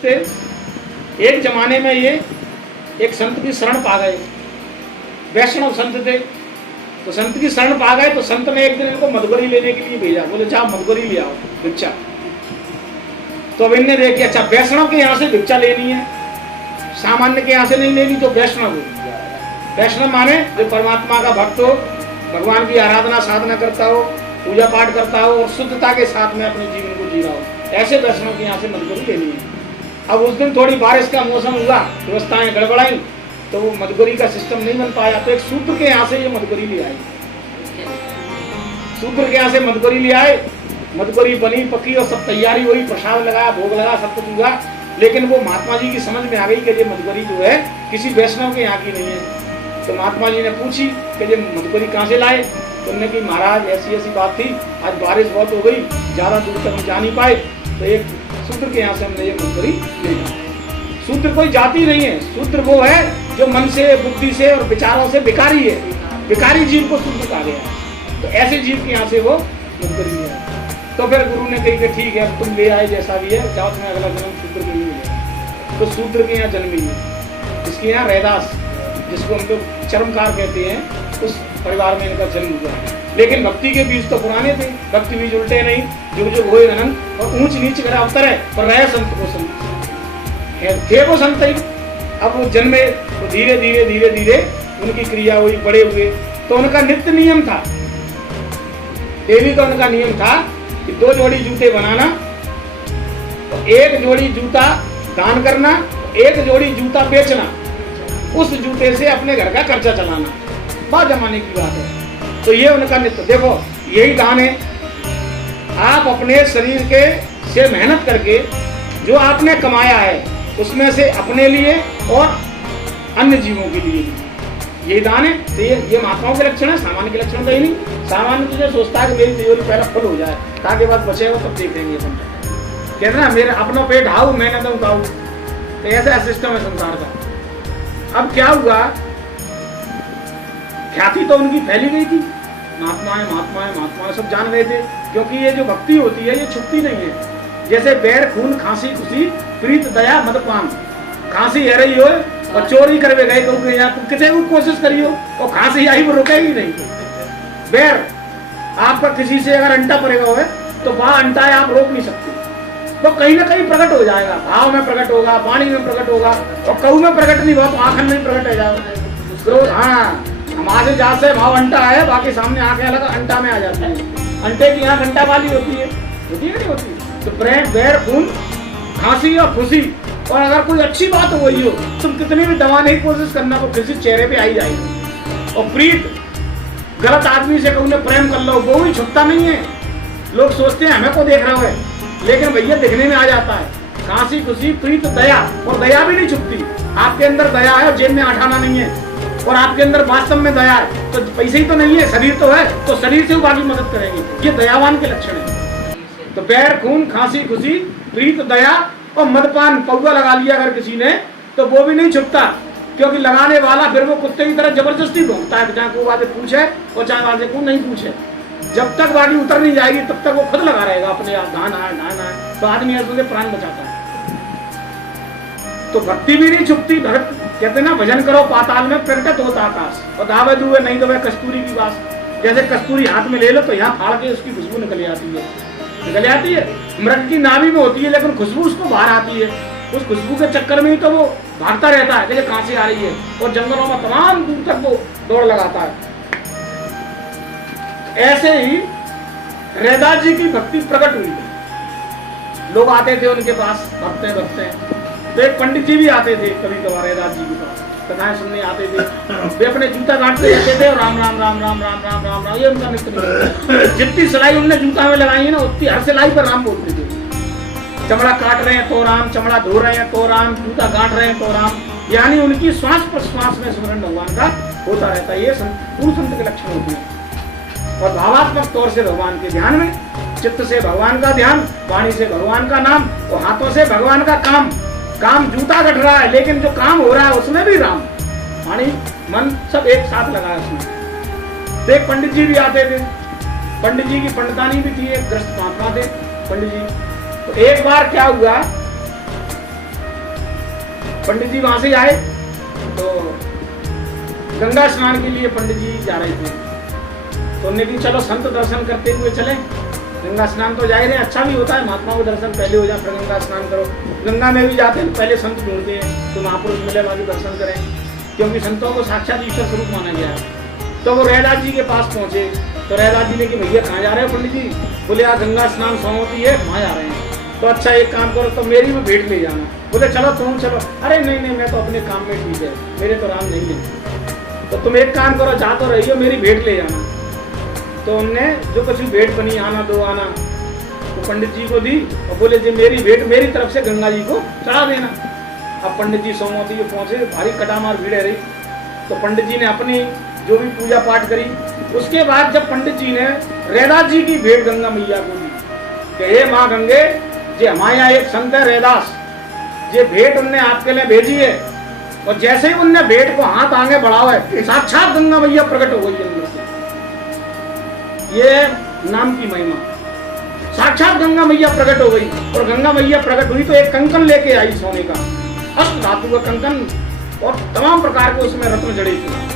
थे। एक जमाने में ये एक संत की शरण पा गए, वैष्णव संत थे। तो संत की शरण पा गए तो संत ने एक दिन इनको मधुबरी लेने के लिए भेजा, बोले जाओ मधुबरी ले आओ भिक्षा। तो अब इनने देखिए अच्छा वैष्णव के यहाँ से भिक्षा लेनी है, सामान्य के यहाँ से नहीं लेनी, तो वैष्णव हो। वैष्णव माने जो परमात्मा का भक्त हो, भगवान की आराधना साधना करता हो, पूजा पाठ करता हो और शुद्धता के साथ में अपने जीवन को जी रहा हो, ऐसे वैष्णव के यहाँ से मधुबरी लेनी है। अब उस दिन थोड़ी बारिश का मौसम हुआ, व्यवस्थाएं गड़बड़ाई, तो वो मधुबरी का सिस्टम नहीं बन पाया। तो एक शूद्र के यहाँ से ये मधुबरी ले आए, शूद्र के यहाँ से मधुबरी ले आए। मधुबरी बनी पकी और सब तैयारी हुई, प्रसाद लगाया, भोग लगा, सब कुछ हुआ। लेकिन वो महात्मा जी की समझ में आ गई कि ये मधुबरी जो है किसी वैष्णव के यहाँ की नहीं है। तो महात्मा जी ने पूछी कि ये मधुबरी कहाँ से लाए। तो उन्होंने कि महाराज ऐसी ऐसी बात थी, आज बारिश बहुत हो गई, ज़्यादा दूर तक हम जा नहीं पाए, तो एक शूद्र के यहाँ से हमने ये मधुबरी ले ली। शूद्र कोई जाति नहीं है, शूद्र वो है जो मन से, बुद्धि से और विचारों से भिखारी है। भिखारी जीव को शूद्र कहा गया है। तो ऐसे जीव के यहाँ से वो मधुबरी ले आए। तो फिर गुरु ने कही कि ठीक है तुम ले आए जैसा भी है, जाओ तुम्हें अगला जन्म शूद्र के लिए मिलेगा। तो शूद्र के यहाँ जन्मी है, इसके यहाँ रैदास, जिसको हम लोग चरमकार कहते हैं, उस परिवार में इनका जन्म हुआ। लेकिन भक्ति के बीज तो पुराने थे, भक्ति बीज उल्टे नहीं, जुग जुग होए अनंत, और ऊंच नीच करा अवतर है, पर रहे संत को संत थे वो संत ही। अब वो जन्मे तो धीरे धीरे धीरे धीरे उनकी क्रिया हुई, बड़े हुए। तो उनका नित्य नियम था, देवी का उनका नियम था कि 2 जोड़ी जूते बनाना, तो 1 जोड़ी जूता दान करना, 1 जोड़ी जूता बेचना, उस जूते से अपने घर का खर्चा चलाना। बहुत जमाने की बात है। तो ये उनका नित्य, देखो यही दान है। आप अपने शरीर के से मेहनत करके जो आपने कमाया है उसमें से अपने लिए और अन्य जीवों के लिए यही दान है। तो ये महात्माओं के लक्षण है, सामान्य के लक्षण कहीं नहीं। सामान्य तुझे सोचता है कि मेरी तिजोरी पहला फुल हो जाए, ताकि बाद बचेगा तब देखेंगे अपन। कहते ना मेरा अपना पेट हाउ मैंने तो खाऊ, तो ऐसा सिस्टम है संसार का। अब क्या हुआ, ख्याति तो उनकी फैली गई थी, महात्मा है सब जान गए थे। क्योंकि ये जो भक्ति होती है ये छुपती नहीं है। जैसे बैर खून खांसी खुशी प्रीत दया मदपान, खांसी है रही हो और चोरी करवे गए तो किसी को कोशिश करियो और खांसी आई वो रुकेगी नहीं। बैर आपका किसी से अगर अंटा पड़ेगा हो तो वहां अंटा है, आप रोक नहीं सकते। तो कहीं ना कहीं प्रकट हो जाएगा, भाव में प्रकट होगा, वाणी में प्रकट होगा, और कऊ में प्रकट नहीं हुआ तो आंखन में प्रकट हो जाएगा। क्रोध हाँ हमारे जहाँ से भाव अंटा है, बाकी सामने आंखें अलग अंटा में आ जाती है। अंटे की आंख अंटा वाली होती है नहीं होती। तो प्रेम बैर खून खांसी और खुशी, और अगर कोई अच्छी बात हो गई हो तुम कितनी भी दबाने की कोशिश करना तो किसी चेहरे पे आई जाएगी। और प्रीत, गलत आदमी से कहूँ प्रेम कर लो, वो भी छुपता नहीं है। लोग सोचते हैं हमें को देख रहा है, लेकिन भैया दिखने में आ जाता है। खांसी खुशी प्रीत दया, और दया भी नहीं छुपती। आपके अंदर दया है और जेब में आठाना नहीं है, और आपके अंदर वास्तव में दया है तो पैसे ही तो नहीं है, शरीर तो है, तो शरीर से वो बाकी मदद करेंगे। ये दयावान के लक्षण है। तो बैर खून खांसी खुशी प्रीत दया और मदपान, पौधा लगा लिया अगर किसी ने तो वो भी नहीं छुपता, क्योंकि लगाने वाला फिर वो कुत्ते की तरह जबरदस्ती भोंकता है, चाहे को बातें पूछे और चाहे बातें को नहीं पूछे। जब तक बाकी उतर नहीं जाएगी तब तक वो खुद लगा रहेगा अपने आप, धान है तो आदमी ऐसे प्राण बचाता है। तो भक्ति भी नहीं छुपती। भक्त कहते ना भजन करो पाताल में प्रकट होता आकाश, और दावे दुए नहीं दबे कस्तूरी की बात। जैसे कस्तूरी हाथ में ले लो तो यहाँ फाड़ के उसकी खुशबू निकल आती है। मृग की नाभि में होती है लेकिन खुशबू उसको बाहर आती है। उस खुशबू के चक्कर में ही तो वो भागता रहता है कि कहां से आ रही है, और जंगलों में तमाम दूर तक वो दौड़ लगाता है। ऐसे ही रैदास जी की भक्ति प्रकट हुई है। लोग आते थे उनके पास, भक्ते तो एक पंडित जी भी आते थे कभी कभार रैदास जी के पास, कथाएं सुनने आते थे। वे अपने जूता काटते रहते थे और राम राम राम राम राम राम राम राम, ये उनका नित्य। जितनी सिलाई उनने जूता में लगाई है ना उतनी हर सिलाई पर राम बोलते थे। चमड़ा काट रहे हैं तो राम, चमड़ा धो रहे हैं तो राम, जूता काट रहे हैं तो राम, यानी उनकी श्वास प्रश्वास में स्मरण भगवान का होता रहता है। ये पूर्ण संत के लक्षण होते हैं। और भावात्मक तौर से भगवान के ध्यान में, चित्त से भगवान का ध्यान, वाणी से भगवान का नाम, और हाथों से भगवान का काम। काम जूता कट रहा है लेकिन जो काम हो रहा है उसमें भी राम, वाणी मन सब एक साथ लगा है उसमें। तो एक पंडित जी भी आते थे, पंडित जी की पंडितानी भी थी, एक ग्रस्त महात्मा थे पंडित जी। तो एक बार क्या हुआ, पंडित जी वहां से आए तो गंगा स्नान के लिए पंडित जी जा रहे थे, तो उन्होंने कहा चलो संत दर्शन करते हुए चले। गंगा स्नान तो जाहिर है अच्छा भी होता है, महात्माओं के दर्शन पहले हो जाए फिर गंगा स्नान करो। गंगा में भी जाते हैं पहले संत ढूंढते हैं तो महापुरुष मिले बाकी दर्शन करें, क्योंकि संतों को साक्षात ईश्वर स्वरूप माना गया है। तो वो रैदास जी के पास पहुंचे तो रैदास जी ने कि भैया कहाँ जा रहे हो पंडित जी? बोले आज गंगा स्नान सोमवती है, वहाँ जा रहे हैं। तो अच्छा एक काम करो तो मेरी भी भेंट ले जाना। बोले चलो तुम चलो। अरे नहीं नहीं मैं तो अपने काम में ठीक है, मेरे तो राम नहीं है, तो तुम एक काम करो जा तो रही हो मेरी भेंट ले जाना। तो उनने जो कुछ भी भेंट बनी आना दो आना तो पंडित जी को दी और बोले जी मेरी भेंट मेरी तरफ से गंगा जी को चढ़ा देना। अब पंडित जी सोमवती को पहुंचे, भारी कटामार भीड़ रही, तो पंडित जी ने अपनी जो भी पूजा पाठ करी। उसके बाद जब पंडित जी ने रैदास जी की भेंट गंगा मैया को दी कि हे माँ गंगे, जे हमारे यहाँ एक संत है रैदास, ये भेंट उनने आपके लिए भेजी है। और जैसे ही उनने भेंट को हाथ आगे बढ़ावा है साक्षात गंगा मैया प्रकट हो गई अंदर से। ये नाम की महिमा, साक्षात गंगा मैया प्रकट हो गई। और गंगा मैया प्रकट हुई तो एक कंकन लेके आई सोने का, अष्ट धातु का कंकन और तमाम प्रकार के उसमें रत्न जड़े थे।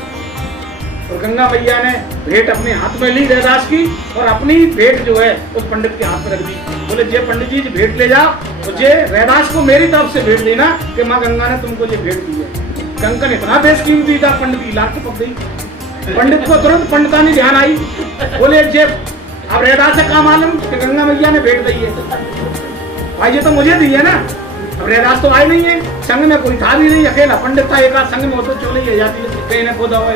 और गंगा मैया ने भेंट अपने हाथ में ली रैदास की और अपनी भेंट जो है उस पंडित के हाथ में रख दी। बोले जे पंडित जी भेंट ले जाओ और जे रैदास को मेरी तरफ से भेंट देना कि माँ गंगा ने तुमको ये भेंट दी है। कंकन इतना बेशकीमती था, पंडित की लाख पक गई। पंडित को तुरंत पंडितानी ध्यान आई। बोले जे अब रैदास से काम मालूम कि गंगा मैया ने भेंट दी है, भाई ये तो मुझे दी है ना। अब रैदास तो आए नहीं है, संग में कोई था भी नहीं, अकेला पंडित था, एक आध संग में हो तो चोले ही जाती है, कहीं ना खुद आओ